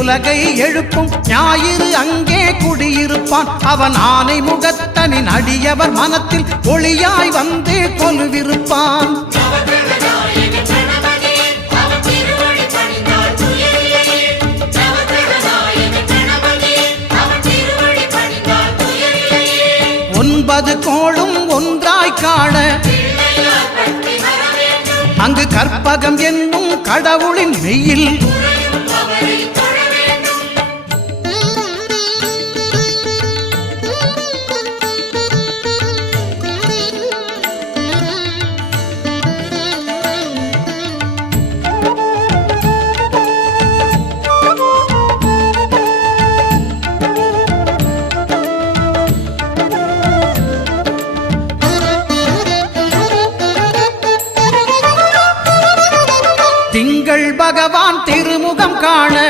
உலகை எழுப்பும் ஞாயிறு அங்கே குடியிருப்பான். அவன் ஆனை முகத்தனின் அடியவர் மனத்தில் ஒளியாய் வந்து கொலுவிருப்பான். ஒன்பது கோளும் ஒன்றாய் காண அங்கு கற்பகம் என்னும் கடவுளின் மெய்யில் திங்கள் பகவான் திருமுகம் காண